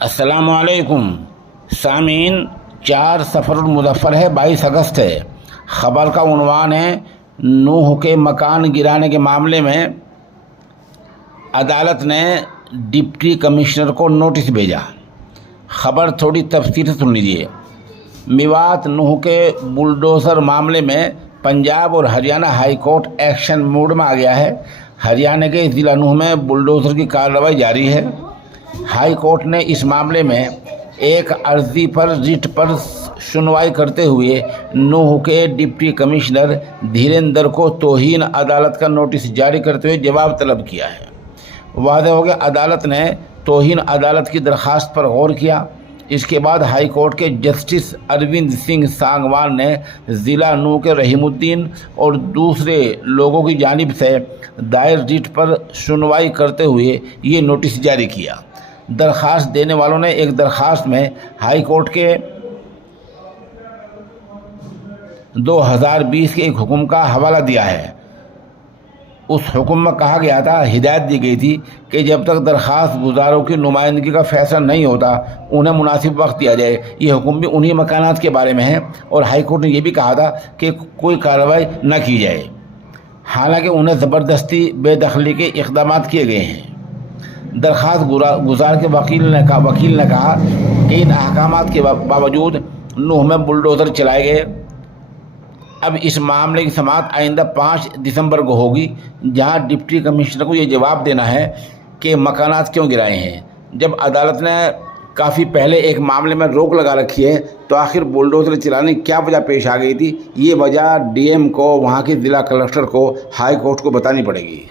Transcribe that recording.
السلام علیکم سامعین، 4 سفر المظفر ہے، 22 اگست ہے۔ خبر کا عنوان ہے نوح کے مکان گرانے کے معاملے میں عدالت نے ڈپٹی کمشنر کو نوٹس بھیجا۔ خبر تھوڑی تفصیل سے سن لیجیے۔ میوات نوح کے بلڈوزر معاملے میں پنجاب اور Haryana high court action mode میں آ گیا ہے۔ ہریانہ کے ضلع نوح میں بلڈوزر کی کارروائی جاری ہے۔ ہائی کورٹ نے اس معاملے میں ایک عرضی پر ریٹ پر سنوائی کرتے ہوئے نوح کے ڈپٹی کمشنر دھیریندر کو توہین عدالت کا نوٹس جاری کرتے ہوئے جواب طلب کیا ہے۔ واضح ہو گیا عدالت نے توہین عدالت کی درخواست پر غور کیا۔ اس کے بعد ہائی کورٹ کے جسٹس اروند سنگھ سانگوان نے ضلع نوح کے رحیم الدین اور دوسرے لوگوں کی جانب سے دائر ریٹ پر سنوائی کرتے ہوئے یہ نوٹس جاری کیا۔ درخواست دینے والوں نے ایک درخواست میں ہائی کورٹ کے 2020 کے ایک حکم کا حوالہ دیا ہے۔ اس حکم میں کہا گیا تھا، ہدایت دی گئی تھی کہ جب تک درخواست گزاروں کی نمائندگی کا فیصلہ نہیں ہوتا انہیں مناسب وقت دیا جائے۔ یہ حکم بھی انہی مکانات کے بارے میں ہے اور ہائی کورٹ نے یہ بھی کہا تھا کہ کوئی کارروائی نہ کی جائے، حالانکہ انہیں زبردستی بے دخلی کے اقدامات کیے گئے ہیں۔ درخواست گزار کے وکیل نے کہا کہ ان احکامات کے باوجود نوح میں بلڈوزر چلائے گئے۔ اب اس معاملے کی سماعت آئندہ 5 دسمبر کو ہوگی، جہاں ڈپٹی کمشنر کو یہ جواب دینا ہے کہ مکانات کیوں گرائے ہیں۔ جب عدالت نے کافی پہلے ایک معاملے میں روک لگا رکھی ہے تو آخر بلڈوزر چلانے کی کیا وجہ پیش آ گئی تھی؟ یہ وجہ ڈی ایم کو، وہاں کے ضلع کلکٹر کو، ہائی کورٹ کو بتانی پڑے گی۔